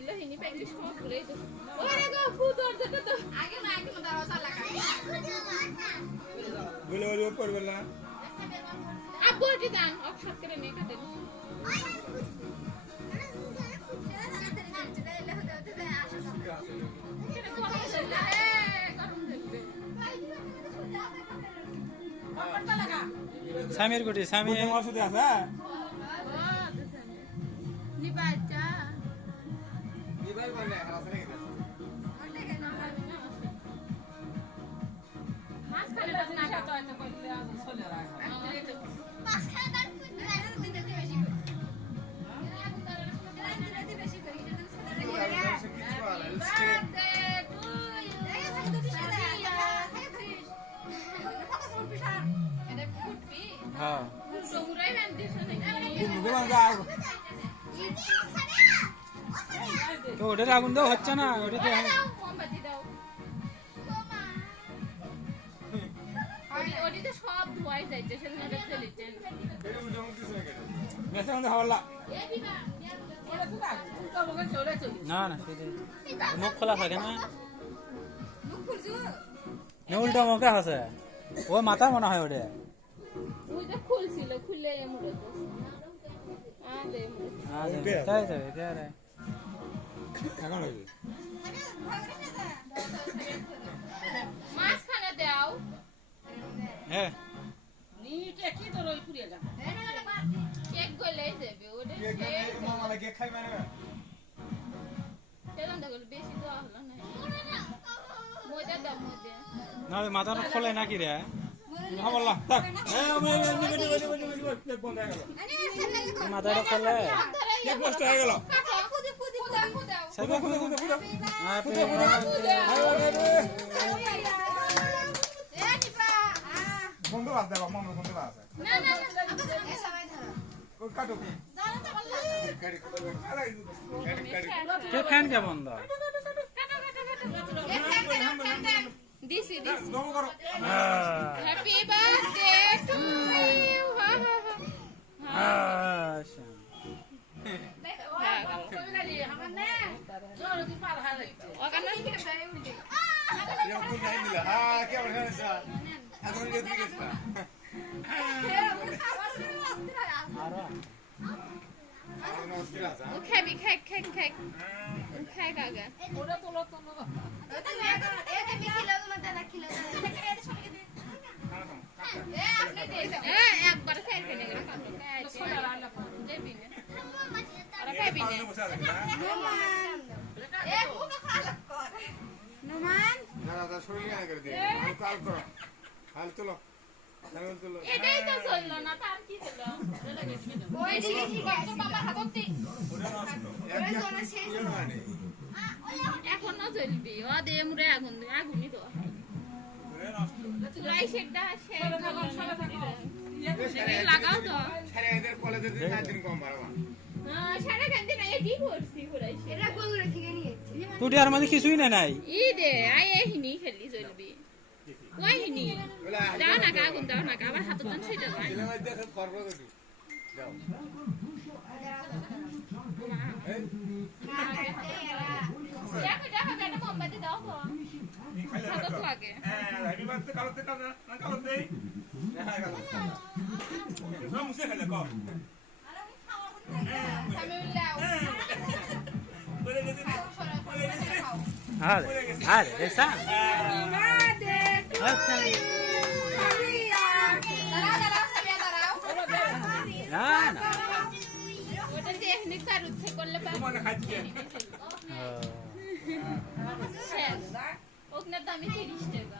দিল হিনি প্র্যাকটিস করে ভুলেই তো ওরে গো খুদ দরজাটা তো আগে না দরজা লাগা বলে বলে পড়বে না আব্বু এটি দান অক্ষত করে নিয়ে কাটেন সামির গুটি সামি ওষুধে আছে নিবাইটা নিবাই মানে আছে নাকি মাছ খালে না তো এত কইলে চলে রাখা মাছ খালে তার দিতে বেশি করে এরা আগুন ধরে দিতে বেশি করে হ্যাঁ সৌরাই বান দিছো নাকি তো ওটার আগুন দাও হচ্ছে না ওটাতে দাও মোমবাতি দাও ওটিতে সব ধোয়াই যাইছে সেজন্য ওটা ফেলিছেন মেসে মধ্যে হওয়ালা না না মুখ খোলা থাকে না উল্টো মুখে আছে ও মাথা মনে হয় ওটা ওইটা খুলছিল খুলে এমরে তাই তো এটা এখন হইবে মাছ খানে দাও হ্যাঁ কেক গলে যাবে ওটা মামালা কেক খাই মানে সেজন্য দেখো বেশি দেওয়া হলো না মজা দাও মজা না মাথাটা খোলে নাকি রে হওয়ালা থাক কেক বন্ধ হয়ে গেল মাথাটা খোলে কেক নষ্ট হয়ে গেল বন্ধ আছে দেবা মামা বন্ধ আছে না না না এই সময় ধরো ওই কাটো জানো তো বললা কে ফ্যান কে বন্ধ দিছি দিছি দম করো হ্যাপি বার্থডে টু ইউ হা হা হা আচ্ছা ওখানে এরকম কোন নাই দিলা হ্যাঁ কে বলে না এখন যে দিকে আছে আর নষ্ট আছে ও খাবি খাই খাই খাই খাই কাগা ওটা তোলো তোলো ওটা লাগা এটা কিলো মত দাদা কিলো এটা ছড়িয়ে দে এ আপনি দে একবার খাই খেলে গেল খাই সোনা রান্না দেবি না আরে খাবি না এ কোন খালা কর নুমান না দাদা শরীরে আগে করে দে কাল করো হাল তোলো নাম তোলো এটাই তো চললো না তার কি হলো ওই দিকে ঠিক আছে বাবা হাততে ওরে জোনা শেষ মানে এখনো চলবে ও দে মুরে আগুনই তো তুই সেটা শেষ লাগাও তো সারা এদের কলেজে 4 দিন কম বাড়াবা সারা গান্ধী না এডি করছি পুরাই এরা কইরা থেকে নিয়েছে তুই আর মধ্যে কিছুই না নাই ই দে আই এহিনি খেলি চলবে ওই হিনি দাও না আগুন দাও না আবার হাতে তো ছিটা যায় ছেলে ভাই দেখো করব কত দাও এই দেখো দেখো এটা মোমবাতি দাও তো হাতে তো লাগে হ্যাপি বার্থডে কালতে কাল না কালতে হ্যাঁ গেল সব মুছে খেলে কর আরে আমি খাওয়া না সামিউল্লাহ বলে গেছে আরে আরে এসা আচ্ছা না না ওটা যে এখনি কার উঠে করলে তোমাকে খাইছে শেষ ওখানে দামি 30 টাকা